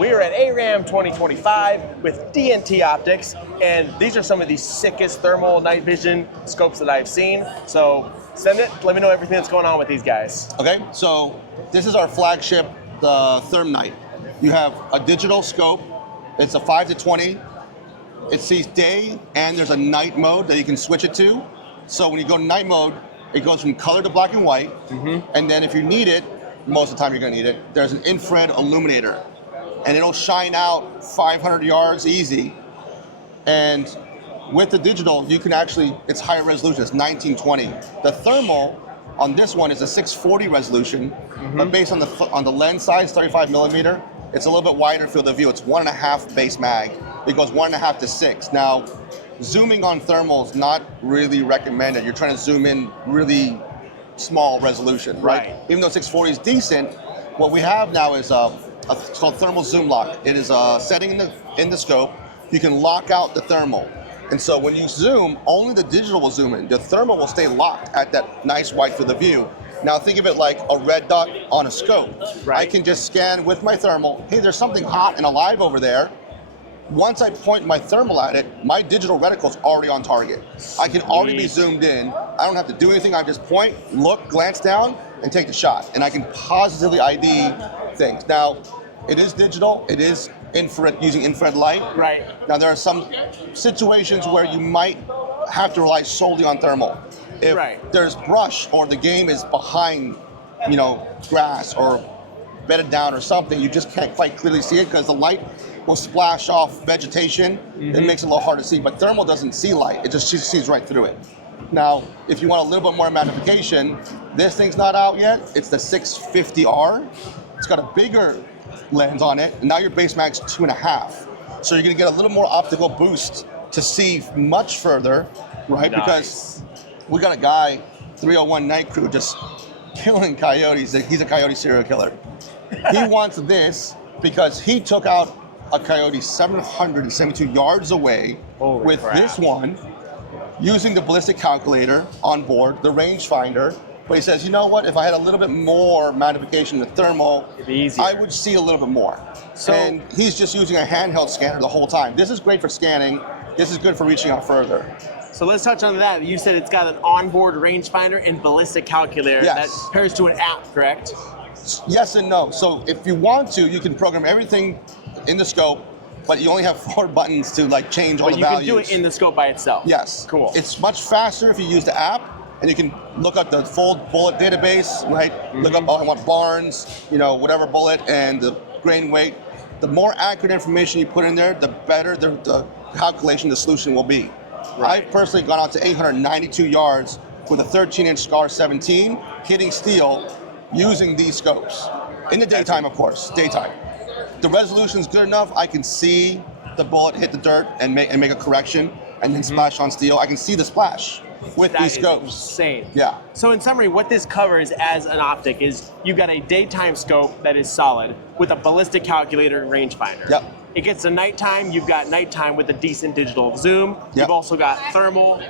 We are at ARAM 2025 with DNT Optics, and these are some of the sickest thermal night vision scopes that I've seen. So send it, let me know everything that's going on with these guys. Okay, so this is our flagship, the ThermNight. You have a digital scope. It's a 5 to 20. It sees day, and there's a night mode that you can switch it to. So when you go to night mode, it goes from color to black and white. And then if you need it, most of the time you're gonna need it, there's an infrared illuminator. And it'll shine out 500 yards easy. And with the digital, you can actually, it's higher resolution, it's 1920. The thermal on this one is a 640 resolution, but based on the lens size, 35 millimeter, it's a little bit wider field of view. It's 1.5 base mag. It goes 1.5 to 6. Now, zooming on thermal is not really recommended. You're trying to zoom in really small resolution, right? Even though 640 is decent, what we have now is it's called thermal zoom lock. It is a setting in the scope. You can lock out the thermal. And so when you zoom, only the digital will zoom in. The thermal will stay locked at that nice wide field of view. Now think of it like a red dot on a scope. I can just scan with my thermal, hey, there's something hot and alive over there. Once I point my thermal at it, my digital reticle's already on target. I can already be zoomed in. I don't have to do anything. I just point, look, glance down, and take the shot. And I can positively ID things. Now, it is digital. It is infrared, using infrared light. Now, there are some situations where you might have to rely solely on thermal. If there's brush or the game is behind, grass or bedded down or something, you just can't quite clearly see it because the light will splash off vegetation. It makes it a little hard to see, but thermal doesn't see light. It just sees right through it. Now, if you want a little bit more magnification, this thing's not out yet. It's the 650R. It's got a bigger lens on it, and now your base mag's 2.5. So you're gonna get a little more optical boost to see much further, right? Because we got a guy, 301 Night Crew, just killing coyotes. He's a coyote serial killer. He wants this because he took out a coyote 772 yards away with this one, using the ballistic calculator on board, the rangefinder. But he says, you know what, if I had a little bit more magnification in the thermal, I would see a little bit more. And he's just using a handheld scanner the whole time. This is great for scanning. This is good for reaching out further. So let's touch on that. You said it's got an onboard rangefinder and ballistic calculator that pairs to an app, correct? Yes and no. So if you want to, you can program everything in the scope, but you only have 4 buttons to change all the values. But you can do it in the scope by itself. Yes. Cool. It's much faster if you use the app, and you can look up the full bullet database, right? Look up, I want Barnes, whatever bullet, and the grain weight. The more accurate information you put in there, the better the calculation, the solution will be. I've personally gone out to 892 yards with a 13-inch SCAR 17, hitting steel using these scopes. In the daytime, of course, daytime. The resolution's good enough, I can see the bullet hit the dirt and make a correction and then splash on steel. I can see the splash with these scopes. Insane. Yeah. So in summary, what this covers as an optic is you've got a daytime scope that is solid with a ballistic calculator and rangefinder. Yep. It gets to nighttime, you've got nighttime with a decent digital zoom. You've also got thermal.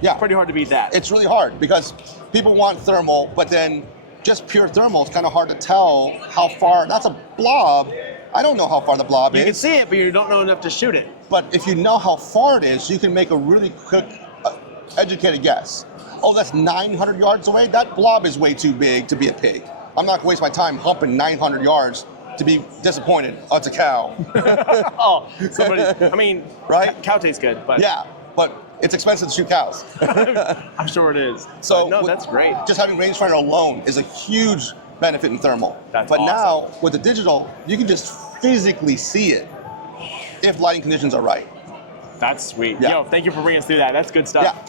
Yeah. Pretty hard to beat that. It's really hard because people want thermal, but then just pure thermal is kind of hard to tell how far. That's a blob. I don't know how far the blob is. You can see it, but you don't know enough to shoot it. But if you know how far it is, you can make a really quick, educated guess. Oh, that's 900 yards away? That blob is way too big to be a pig. I'm not going to waste my time humping 900 yards to be disappointed. Oh, it's a cow. Right? Cow tastes good, but. Yeah, but it's expensive to shoot cows. I'm sure it is. So no, that's great. Just having rangefinder alone is a huge benefit in thermal. That's but awesome. Now, with the digital, you can just physically see it if lighting conditions are right. That's sweet. Yeah. Yo, thank you for bringing us through that. That's good stuff. Yeah.